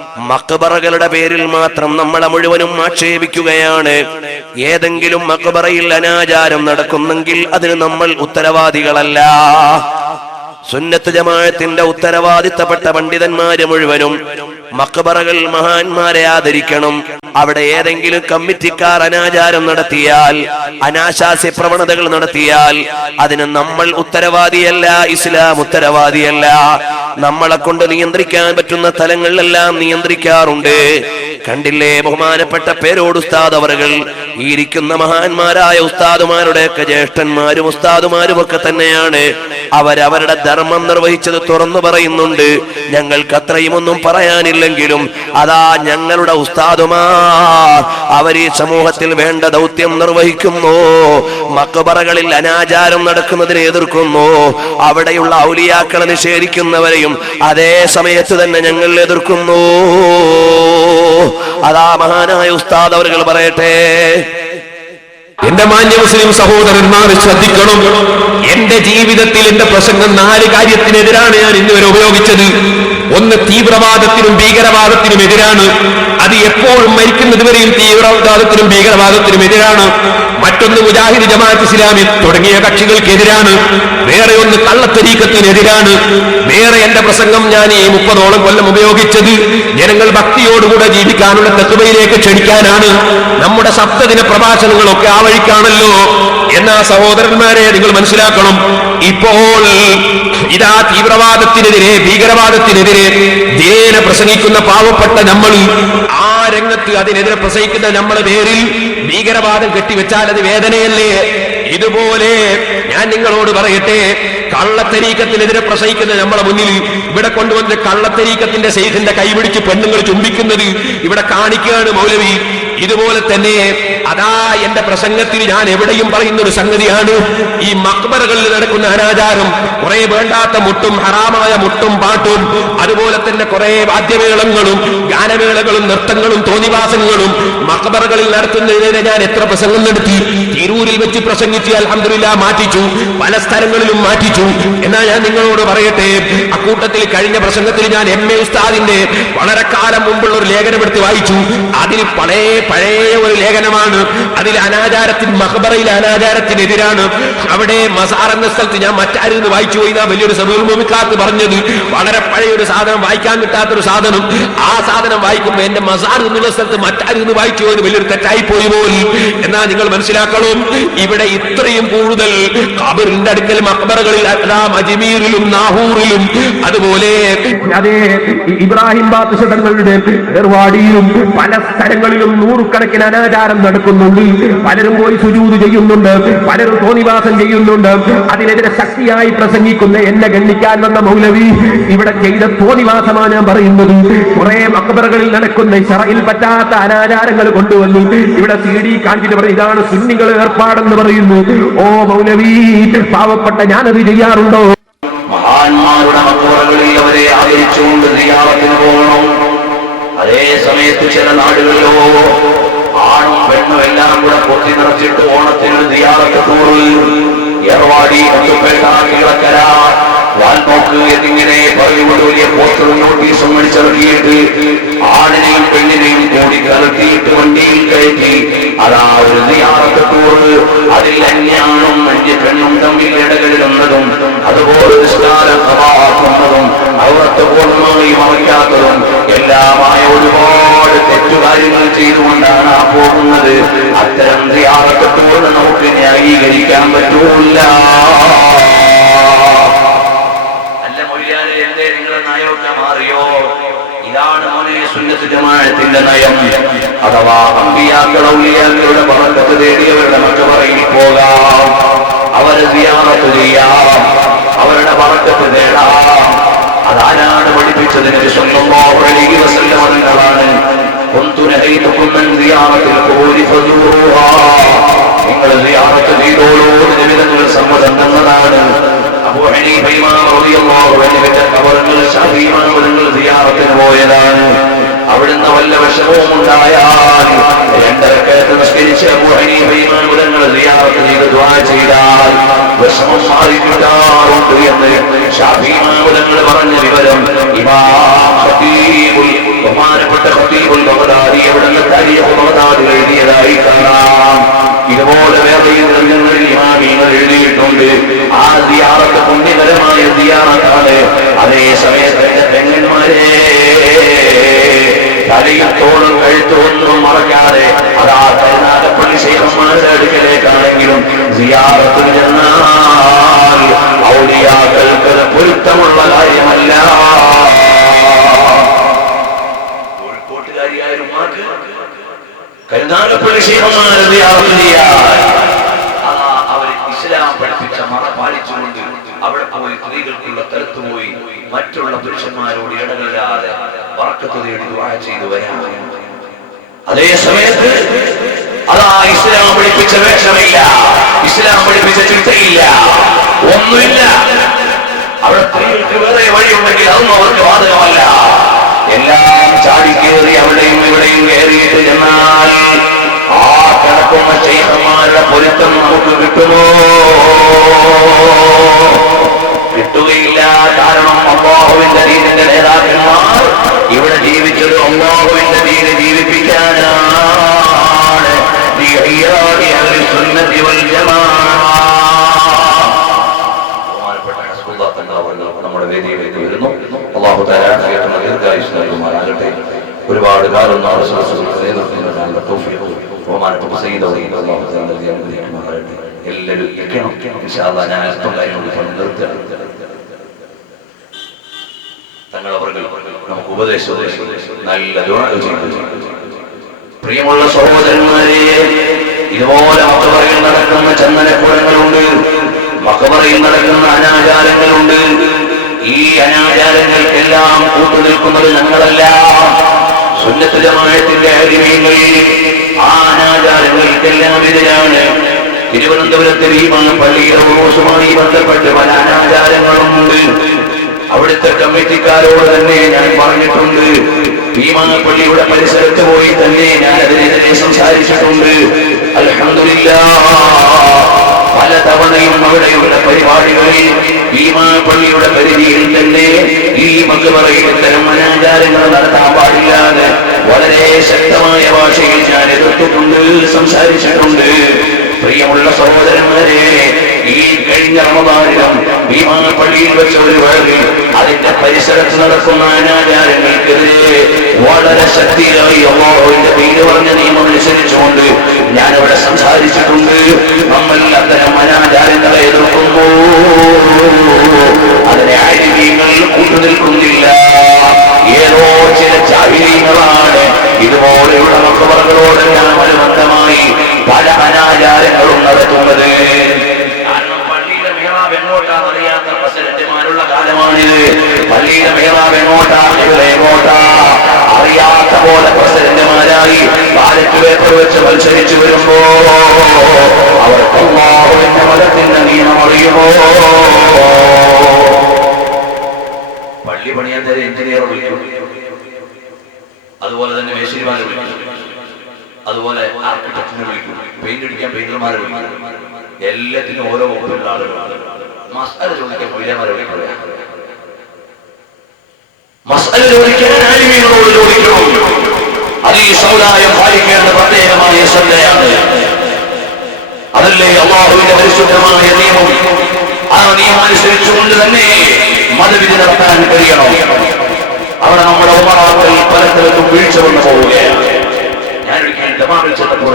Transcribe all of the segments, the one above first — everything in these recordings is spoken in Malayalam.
മഖ്ബറകളുടെ പേരിൽ മാത്രം നമ്മളെ മുഴുവനും ആക്ഷേപിക്കുകയാണ്. ഏതെങ്കിലും മഖ്ബറയിൽ അനാചാരം നടക്കുന്നെങ്കിൽ അതിന് നമ്മൾ ഉത്തരവാദികളല്ല. സുന്നത്ത് ജമാഅത്തിന്റെ ഉത്തരവാദിത്തപ്പെട്ട പണ്ഡിതന്മാര് മുഴുവനും മഖ്ബറകൾ മഹാന്മാരെ ആദരിക്കണം. അവിടെ ഏതെങ്കിലും കമ്മിറ്റിക്കാർ അനാചാരം നടത്തിയാൽ, അനാശാസ്യ പ്രവണതകൾ നടത്തിയാൽ അതിന് നമ്മൾ ഉത്തരവാദിയല്ല, ഇസ്ലാം ഉത്തരവാദിയല്ല. നമ്മളെ കൊണ്ട് നിയന്ത്രിക്കാൻ പറ്റുന്ന തലങ്ങളിലെല്ലാം നിയന്ത്രിക്കാറുണ്ട്. കണ്ടില്ലേ ബഹുമാനപ്പെട്ട പേരോട് ഉസ്താദ് അവറുകൾ, ഈ ഇരിക്കുന്ന മഹാന്മാരായ ഉസ്താദുമാരുടെയൊക്കെ ജ്യേഷ്ഠന്മാരും ഉസ്താദുമാരും ഒക്കെ തന്നെയാണ്. അവരവരുടെ ധർമ്മം നിർവഹിച്ചത് തുറന്നു പറയുന്നുണ്ട്. ഞങ്ങൾക്ക് അത്രയും ഒന്നും പറയാനില്ലെങ്കിലും അതാ ഞങ്ങളുടെ ഉസ്താദുമാർ അവർ ഈ സമൂഹത്തിൽ വേണ്ട ദൗത്യം നിർവഹിക്കുന്നു. മഖ്ബറകളിൽ അനാചാരം നടക്കുന്നതിനെ എതിർക്കുന്നു. അവിടെയുള്ള ഔലിയാക്കളെ നിഷേധിക്കുന്നവരെയും അതേ സമയത്ത് തന്നെ ഞങ്ങൾ എതിർക്കുന്നു. അതാ മഹാനായ ഉസ്താദ് അവറുകൾ പറയട്ടെ. എന്റെ മാന്യ മുസ്ലിം സഹോദരന്മാർ ശ്രദ്ധിക്കണം. എന്റെ ജീവിതത്തിൽ എന്റെ പ്രസംഗം 4 കാര്യത്തിനെതിരാണ് ഞാൻ ഇന്നുവരെ ഉപയോഗിച്ചത്. ഒന്ന്, തീവ്രവാദത്തിനും ഭീകരവാദത്തിനും എതിരാണ്. അത് എപ്പോഴും മരിക്കുന്നത് വരെയും തീവ്രവാദത്തിനും ഭീകരവാദത്തിനും എതിരാണ്. മറ്റൊന്ന്, മുജാഹിദ് ജമാഅത്ത് ഇസ്ലാമി തുടങ്ങിയ കക്ഷികൾക്കെതിരാണ്. വേറെ ഒന്ന്, കള്ളത്തരീക്കത്തിനെതിരാണ്. വേറെ എന്റെ പ്രസംഗം ഞാൻ ഈ 30ഓളം കൊല്ലം ഉപയോഗിച്ചത് ജനങ്ങൾ ഭക്തിയോടുകൂടെ ജീവിക്കാനുള്ള തഖ്വയിലേക്ക് ക്ഷണിക്കാനാണ്. നമ്മുടെ സപ്തദിന പ്രഭാഷണങ്ങളൊക്കെ ആ വഴിക്കാണല്ലോ. എന്നാ സഹോദരന്മാരെ നിങ്ങൾ മനസ്സിലാക്കണം, ഇപ്പോൾ ഇതാ തീവ്രവാദത്തിനെതിരെ ഭീകരവാദത്തിനെതിരെ ദിനേന പ്രസംഗിക്കുന്ന പാവപ്പെട്ട നമ്മൾ, ആ രംഗത്ത് അതിനെതിരെ പ്രസംഗിക്കുന്ന നമ്മളെ പേരിൽ ഭീകരവാദം കെട്ടിവെച്ചാൽ അത് വേദനയല്ലേ? ഇതുപോലെ ഞാൻ നിങ്ങളോട് പറയട്ടെ, കള്ളത്തരീക്കത്തിനെതിരെ പ്രസംഗിക്കുന്ന നമ്മളെ മുന്നിൽ ഇവിടെ കൊണ്ടുവന്ന കള്ളത്തരീക്കത്തിന്റെ ശൈഖിന്റെ കൈപിടിച്ച് പെണ്ണുങ്ങൾ ചുംബിക്കുന്നത് ഇവിടെ കാണിക്കുകയാണ് മൗലവി. ഇതുപോലെ തന്നെ അതാ എന്റെ പ്രസംഗത്തിൽ ഞാൻ എവിടെയും പറയുന്ന ഒരു സംഗതിയാണ്, ഈ മഖ്ബറകളിൽ നടക്കുന്ന അനാചാരം, കുറെ വേണ്ടാത്ത മുട്ടും ഹറാമായ മുട്ടും പാട്ടും, അതുപോലെ തന്നെ കുറെ വാദ്യമേളങ്ങളും ഗാനമേളകളും നൃത്തങ്ങളും തോന്നിവാസങ്ങളും മഖ്ബറകളിൽ നടത്തുന്നതിനെ ഞാൻ എത്ര പ്രസംഗം നടത്തി. തിരൂരിൽ വെച്ച് പ്രസംഗിച്ച് അൽഹംദുലില്ലാഹ് മാറ്റിച്ചു, പല സ്ഥലങ്ങളിലും മാറ്റിച്ചു. എന്നാൽ ഞാൻ നിങ്ങളോട് പറയട്ടെ, അക്കൂട്ടത്തിൽ കഴിഞ്ഞ പ്രസംഗത്തിൽ ഞാൻ MA ഉസ്താദിന്റെ വളരെ കാലം മുമ്പുള്ള ഒരു ലേഖനം എടുത്ത് വായിച്ചു. അതിൽ പഴയ ഒരു ലേഖനമാണ്. അതിൽ അനാചാരത്തിന്, മഖ്ബറയിലെ അനാചാരത്തിനെതിരാണ്. അവിടെ മസാർ എന്ന സ്ഥലത്ത് ഞാൻ മറ്റാരെന്ന് വായിച്ചു പോയി. വലിയൊരു സബൂൽ മുമിക്കാത്ത് പറഞ്ഞത് വളരെ പഴയൊരു സാധനം, വായിക്കാൻ കിട്ടാത്തൊരു സാധനം. ആ സാധനം വായിക്കുമ്പോൾ എന്റെ മസാർ എന്നുള്ള സ്ഥലത്ത് മറ്റാരെന്ന് വായിച്ചു പോയത് വലിയൊരു തെറ്റായി പോയി പോയി. എന്നാൽ നിങ്ങൾ മനസ്സിലാക്കണം, ഇവിടെ ഇത്രയും കൂടുതൽ ഖബറിന്റെ അടുക്കൽ മഖ്ബറകളിൽ അജ്മീറിലും നാഹൂറിലും അതുപോലെ അതേ ഇബ്രാഹിം ബാദുഷ തങ്ങളുടെ ഏർവാടിയിലും പല സ്ഥലങ്ങളിലും നൂറുകണക്കിന് അനാചാരം നടക്കുന്നുണ്ട്. പലരും പോയി സുജൂദ് ചെയ്യുന്നുണ്ട്, പലരും തോന്നിവാസം ചെയ്യുന്നുണ്ട്. അതിനെതിരെ ശക്തിയായി പ്രസംഗിക്കുന്ന എന്നെ ഗണ്ണിക്കാൻ വന്ന മൗലവി ഇവിടെ ചെയ്ത തോന്നിവാസമാണ് ഞാൻ പറയുന്നത്. കുറെ മഖ്ബറകളിൽ നടക്കുന്ന ശറഇൽ പറ്റാത്ത അനാചാരങ്ങൾ കൊണ്ടുവന്നു ഇവിടെ CD കാണിച്ചിട്ട് പറയും ഇതാണ് സുന്നികൾ ഏർപ്പാടെന്ന് പറയുന്നു. ഓ മൗലവി, പാവപ്പെട്ട ഞാനത് ചെയ്യാറുണ്ടോ? മഹാന്മാരുടെ മഖ്ബറകളിൽ അവരെ ആദരിച്ചുകൊണ്ട് സിയാറത്തിന് പോകണം. അതേ സമയത്ത് ചില നാടുകളിലോ ആണും പെണ്ണും എല്ലാം കൂടെ പൊത്തി നിറച്ചിട്ട് ഓണത്തിന് സിയാറത്ത് ടൂറ്, ഏർവാടി, മുത്തുപേട്ട, കിഴക്കര, വാൽനോക്ക് എന്നിങ്ങനെ പറഞ്ഞുകൊണ്ട് വലിയ പോസ്റ്ററും നോട്ടീസും അടിച്ചിറക്കിയിട്ട് ആണിനെയും പെണ്ണിനെയും കൂടി കലർത്തിയിട്ട് വണ്ടിയിൽ കയറ്റി അതാ ഒരു സിയാറത്ത് ടൂറ്. അതിൽ അന്യാണും പെണ്ണും തമ്മിൽ ഇടകളിലുന്നതും അതുപോലെ നിസ്കാരമാക്കുന്നതും അവിടത്തെ പൂർണ്ണമായി മറിക്കാത്തതും എല്ലാമായ ഒരുപാട് തെറ്റുകാര്യങ്ങൾ ചെയ്തുകൊണ്ടാണ് ആ പോകുന്നത്. അത്തരം സിയാറത്ത് ടൂറിന് നമുക്ക് ന്യായീകരിക്കാൻ പറ്റൂല. അല്ല മൊഴിയാലെ എന്തേ നിങ്ങളെ നയമൊക്കെ മാറിയോ? ഇതാണ് മോനെ സുന്നത്ത് ജമാഅത്തിന്റെ നയം. അഥവാ അമ്പിയാക്കൾ ഔലിയാക്കളുടെ ബറക്കത്ത് തേടിയവരുടെ മഖ്ബറയിൽ പോകാം, അവരെ സിയാറത്ത് ചെയ്യാം, അവരുടെ ബറക്കത്ത് നേടാം. അതാരാണ് പഠിപ്പിച്ചത്? നബി സല്ലല്ലാഹു അലൈഹി വസല്ലം തങ്ങളാണ്. കുന്തു നഹൈതുകും അൻ സിയാറത്തിൽ ഖുബൂരി ഫസൂറുഹാ, നിങ്ങൾ സിയാറത്ത് ചെയ്തോളൂ, നബി തങ്ങൾ സമ്മതം തന്നതാണ്. അബൂ ഹനീഫ ഇമാം റളിയല്ലാഹു അൻഹുവിന്റെ ഖബറിൽ ശാഫിഈ ഇമാം തങ്ങൾ സിയാറത്തിന് പോയതാണ്. അവിടുന്ന് വല്ല വിഷമവും ഉണ്ടായാൽ 2 റക്അത്ത് നിസ്കരിച്ച് അബൂ ഹനീഫ ഇമാം തങ്ങൾ സിയാറത്ത് ചെയ്ത് ദുആ ചെയ്താൽ വിഷമം മാറി കിട്ടാറുണ്ട് എന്ന് ശാഫിഈ ഇമാം തങ്ങൾ പറഞ്ഞ വിവരം ഇമാം ഖതീബുൽ തലയിൽ തോളും കഴുത്തൊന്നും മറക്കാതെ അതാ കരുനാഗപ്പള്ളി ശൈഖന്മാരുടെ അടുക്കലേക്കാണെങ്കിലും സിയാറത്തിൽ ചെന്നാൽ ഔലിയാക്കൾക്ക് പൊരുത്തമുള്ള കാര്യമല്ല. കോഴിക്കോട്ടുകാരിയായ ഉമ്മാക്ക് കരുനാഗപ്പള്ളി ശൈഖന്മാരെ സിയാറത്ത് ചെയ്യാൻ അവർ ഇസ്ലാം പഠിപ്പിച്ച മറ പാലിച്ചുകൊണ്ട് അവിടെ പോയി സ്ത്രീകൾക്കുള്ള സ്ഥലത്ത് പോയി മറ്റുള്ള പുരുഷന്മാരോട് ഇടകളില്ലാതെ ബർക്കത്ത് തേടി ദുആ ചെയ്തു വരാം. അതേ സമയത്ത് അതാ ഇസ്ലാം പഠിപ്പിച്ച വേഷമില്ല, ഇസ്ലാം പഠിപ്പിച്ച ചിട്ടയില്ല, ഒന്നുമില്ല. അവിടെ സ്ത്രീകൾക്ക് വേറെ വഴിയുണ്ടെങ്കിൽ അതൊന്നും അവർക്ക് ബാധകമല്ല. എല്ലാം ചാടിക്കേറി അവിടെയും ഇവിടെയും കയറിയിട്ട് ചെന്നാൽ ആ കിടക്കുന്ന ശൈഖന്മാരുടെ പൊരുത്തം നമുക്ക് കിട്ടുമോ? കിട്ടുകയില്ല. കാരണം അല്ലാഹുവിന്റെ ദീനിന്റെ നേതാക്കന്മാർ ഇവിടെ ജീവിച്ചത് അല്ലാഹുവിന്റെ ദീന് ജീവിപ്പിക്കാനാണ്. സുന്നത്തി വൽ ജമാഅ. നമ്മുടെ വേദിയിലേക്ക് വരുന്നു. അല്ലാഹു തആല ആഫിയത്തും ദീർഘായുസ്സും നൽകുമാറാകട്ടെ. ഒരുപാട് കാലം നേതൃത്വം തൗഫീഖ് ബഹുമാനപ്പെട്ട സയ്യിദ് അല്ലാഹു തആല അനുഗ്രഹിക്കുമാറാകട്ടെ. എല്ലാവരും ഇരിക്കണം. ഇൻഷാ അല്ലാഹ് ഞാൻ അല്പം കാര്യങ്ങൾ പറഞ്ഞു നിർത്തുകയാണ്. തങ്ങളവர்கள் നമുക്ക് ഉപദേശം നല്ല ദുആ ചെയ്തു. പ്രിയമുള്ള സഹോദരന്മാരെ, ഇതുപോലെ മഖബറയിൽ നടക്കുന്ന ചന്ദനക്കുടങ്ങളുണ്ട്, മഖബറയിൽ നടക്കുന്ന അനാചാരങ്ങളുണ്ട്. ഈ അനാചാരങ്ങൾക്കെല്ലാം കൂട്ടുനിൽക്കുന്നത് ഞങ്ങളല്ല, സുന്നത്ത് ജമാഅത്തിന്റെ അരിമീങ്ങൾ. ആ അനാചാരങ്ങൾക്കെല്ലാം എതിരാണ്. തിരുവനന്തപുരത്തെ പള്ളിയുടെ ഉറൂസുമായി ബന്ധപ്പെട്ട് പല അനാചാരങ്ങളുമുണ്ട്. അവിടുത്തെ കമ്മിറ്റിക്കാരോട് തന്നെ ഞാൻ പറഞ്ഞിട്ടുണ്ട്. പള്ളിയുടെ പരിസരത്ത് പോയി തന്നെ ഞാൻ അതിനെതിരെ സംസാരിച്ചിട്ടുണ്ട്. അൽഹംദുലില്ലാഹ് പല തവണയും അവിടെയുള്ള പരിപാടികളിൽ പള്ളിയുടെ പരിധിയിൽ തന്നെ ഈ മഖബറയിൽ ഇത്തരം അനാചാരങ്ങൾ നടത്താൻ പാടില്ലാതെ വളരെ ശക്തമായ ഭാഷയിൽ ഞാൻ എതിർത്തിട്ടുണ്ട്, സംസാരിച്ചിട്ടുണ്ട്. പ്രിയമുള്ള സഹോദരന്മാരെ, ഈ കഴിഞ്ഞ റമദാനിലും പള്ളിയിൽ വെച്ച ഒരു വേളയിൽ അതിന്റെ പരിസരത്ത് നടക്കുന്ന അനാചാരങ്ങൾക്കെതിരെ വളരെ ശക്തിയായി അല്ലാഹുവിന്റെ പേര് പറഞ്ഞ നിയമം അനുസരിച്ചുകൊണ്ട് ഞാനിവിടെ സംസാരിച്ചിട്ടുണ്ട്. നമ്മൾ അത്തരം അനാചാരങ്ങളെ എതിർക്കുന്നു, അതിനെ ആലിമീങ്ങൾ കൂട്ടുനിൽക്കുന്നില്ല. ഏതോ ചില ജാഹിലീങ്ങളാണ് ഇതുപോലെയുള്ള മഖബറകളോടെല്ലാം അനുബന്ധമായി പല അനാചാരങ്ങളും നടത്തുന്നത്. പള്ളിയുടെ മിഹ്റാബ് എങ്ങോട്ടാണെന്നറിയാത്ത പ്രസിഡന്റുമാരുള്ള കാലമാണിത്. പള്ളിയുടെ മിഹ്റാബ് എങ്ങോട്ടാ അറിയാത്ത പോലെ പ്രസിഡന്റുമാരായി ബാലറ്റ് പേപ്പർ വെച്ച് മത്സരിച്ചു വരുമ്പോ അവർക്ക് അല്ലാഹുവിന്റെ മതത്തിന്റെ നിയമം അറിയുമോ? പള്ളി പണിയാൻ തരം എഞ്ചിനീയർ വിളിക്കും, അതുപോലെ തന്നെ മേശിരിമാരെ വിളിക്കും, അതുപോലെ ആർക്കിടെക്റ്റിനെ വിളിക്കും, പെയിന്റ് അടിക്കാൻ പെയിന്റർമാരെ വിളിക്കും. എല്ലാത്തിനും ഓരോ വകുപ്പിലുള്ള ആളുകളാണ്. മസ്അല ചോദിക്കാൻ മൗലവിമാരെ വിളിക്കുക, മസ്അല ചോദിക്കാൻ ആലിമീങ്ങളോട് ചോദിക്കണം. അത് ഈ സമുദായം പാലിക്കേണ്ട പ്രത്യേകമായ ശ്രദ്ധയാണ്. അതല്ലേ അല്ലാഹുവിന്റെ പരിശുദ്ധമായ നിയമം. ആ നിയമം അനുസരിച്ചുകൊണ്ട് തന്നെ മതവിധി നടത്താൻ കഴിയണം. അവിടെ നമ്മുടെ ഉമറാക്കൾ പലതരത്തിലും വീഴ്ച വന്നു പോവുകയാണ്. ഞാനൊരിക്കൽ ദമാമിൽ ചെന്നപ്പോൾ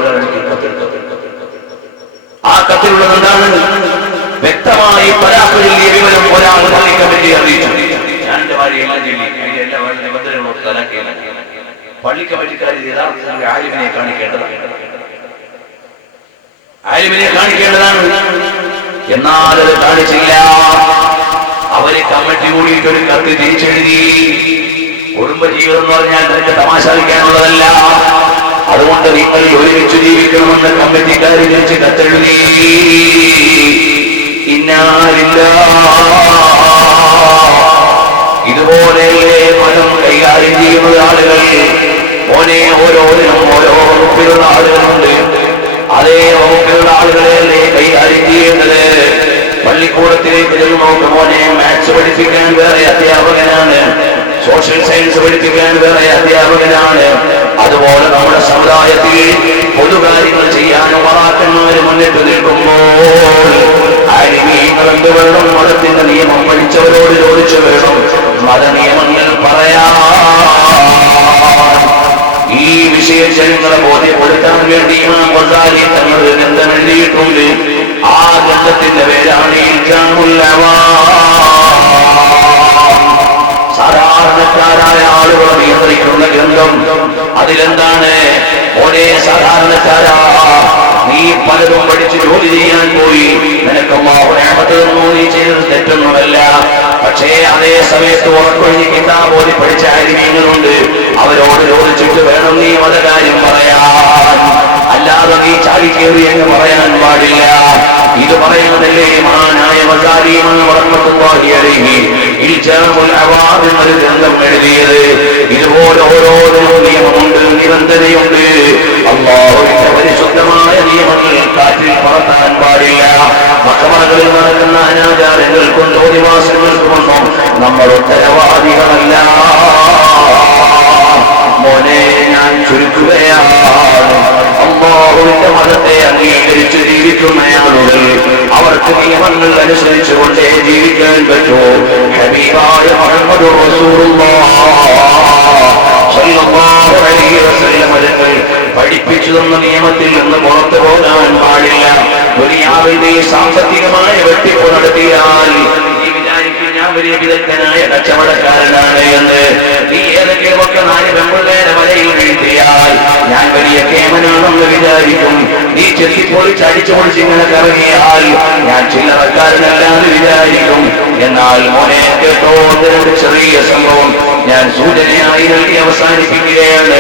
ആ കത്തിലുള്ളത് എന്താണ്? വ്യക്തമായി പരാക്ക് ചൊല്ലിയ വിവരം ഒരാൾ പള്ളി കമ്മിറ്റി അറിയിച്ചു. ഞാൻ എന്റെ ഭാര്യയെല്ലാം ചൊല്ലി അതിന്റെ എല്ലാ നിബന്ധനകളും തലാക്കിയാണ്. പള്ളി കമ്മിറ്റിക്കാർ യഥാർത്ഥത്തിൽ ആലിമിനെ കാണിക്കേണ്ടതാണ്, ആലിമിനെ കാണിക്കേണ്ടതാണ്. എന്നാൽ അത് കാണിച്ചില്ല. അവര് കമ്മിറ്റി കൂടിയിട്ട് ഒരു കത്ത് തിരിച്ചെഴുതി. കുടുംബജീവിതം എന്ന് പറഞ്ഞാൽ നിനക്ക് തമാശ കളിക്കാനുള്ളതല്ല, അതുകൊണ്ട് നിങ്ങൾ ഒരുമിച്ച് ജീവിക്കണമെന്ന് കമ്മിറ്റിക്കാര് തിരിച്ച് കത്തെഴുതി. ഇതുപോലെ മതം കൈകാര്യം ചെയ്യുന്ന ആളുകൾ ഓനെ ഓരോന്നിനും ഓരോ വകുപ്പിലുള്ള ആളുകളുണ്ട്. അതേ വകുപ്പിലുള്ള ആളുകളെയല്ലേ കൈകാര്യം ചെയ്യേണ്ടത്. പള്ളിക്കൂടത്തിലേക്ക് ചെല്ലുമ്പോൾ മോനെ മാത്സ് പഠിപ്പിക്കാൻ വേറെ അധ്യാപകനാണ്, സോഷ്യൽ സയൻസ് പഠിപ്പിക്കാൻ വേറെ അധ്യാപകനാണ്. അതുപോലെ നമ്മുടെ സമുദായത്തിൽ പൊതുകാര്യങ്ങൾ ചെയ്യാൻ ഉമറാക്കന്മാര് മുന്നിട്ട് നിൽക്കുമ്പോൾ ആലിമീങ്ങൾ എന്ത് വേണം? മതത്തിന്റെ നിയമം പഠിച്ചവരോട് ചോദിച്ചു വേണം മതനിയമങ്ങൾ പറയാൻ. വിഷയങ്ങളെ ബോധ്യപ്പെടുത്താൻ വേണ്ടി ഇമാം ഗസാലി തങ്ങൾ ഗ്രന്ഥം എഴുതിയിട്ടുണ്ട്. ആ ഗ്രന്ഥത്തിന്റെ പേരാണ് ഇൽജാമുൽ അവാം. സാധാരണക്കാരായ ആളുകളെ നിയന്ത്രിക്കുന്ന ഗ്രന്ഥം. അതിലെന്താണ്? ഒരേ സാധാരണക്കാരാ, നീ പലതും പഠിച്ച് ജോലി ചെയ്യാൻ പോയി, നിനക്ക് നീ ചെയ്തത് തെറ്റൊന്നുമല്ല. പക്ഷേ അതേ സമയത്ത് ഉറക്കൊഴിഞ്ഞ് കിതാബ് ഓതി പഠിച്ച ആലിമീങ്ങളുണ്ട്. അവരോട് ചോദിച്ചിട്ട് വേണം നീ മതകാര്യം പറയാൻ, അല്ലാതെ നീ ചാടിക്കേറി എന്ന് പറയാൻ പാടില്ല. ഇത് പറയുന്നതല്ലേ മഹാനായ ഗസാലി റഹ്മത്തുള്ളാഹി അലൈഹി ഇൽജാമുൽ അവാം എന്നൊരു ഗ്രന്ഥം എഴുതിയത്. ഇതുപോലെ ഓരോന്നിനും നിയമമുണ്ട്, നിബന്ധനയുണ്ട്. അല്ലാഹുവിന്റെ പരിശുദ്ധമായ നിയമങ്ങൾ കാറ്റിൽ പറത്താൻ പാടില്ല. മക്ബറകളിൽ നടക്കുന്ന അനാചാരങ്ങൾക്കും തോന്നിവാസങ്ങൾക്കുമൊന്നും നമ്മൾ ഉത്തരവാദികളല്ല. മോനെ, ഞാൻ ചുരുക്കുകയാണ്, അല്ലാഹുവിന്റെ മതത്തെ അംഗീകരിച്ച് ജീവിക്കുന്ന ആളുകൾ അവർക്ക് നിയമങ്ങൾ അനുസരിച്ചുകൊണ്ടേ ജീവിക്കാൻ പറ്റൂ. ഹബീബായ മുഹമ്മദ് റസൂലുള്ളാഹി സ്വല്ലല്ലാഹു അലൈഹി വസല്ലം പഠിപ്പിച്ചു തന്ന നിയമത്തിൽ നിന്ന് പുറത്തു പോകാൻ പാടില്ല. ദുനിയാവിന്റെ സാമ്പത്തികമായ വെട്ടിപ്പ് നടത്തിയാൽ നീ വിചാരിക്കും ഞാൻ വലിയ വിദഗ്ധനായ കച്ചവടക്കാരനാണ് എന്ന്. നീ ഏതെങ്കിലുമൊക്കെ 4 പെൺപിള്ളേരെ വലയിൽ വീഴ്ത്തിയാൽ ഞാൻ വലിയ കേമനാണെന്ന് വിചാരിക്കും. നീ ചെത്തിപ്പൊളിച്ച് അടിച്ചു പൊളിച്ച് ഇങ്ങനെ കറങ്ങിയാൽ ഞാൻ ചില്ലറക്കാരനല്ലാന്ന് വിചാരിക്കും. എന്നാൽ മോനെ കേട്ടോ, ചെറിയ സംഭവം ഞാൻ സൂചനയായി നൽകി അവസാനിപ്പിക്കുകയാണ്.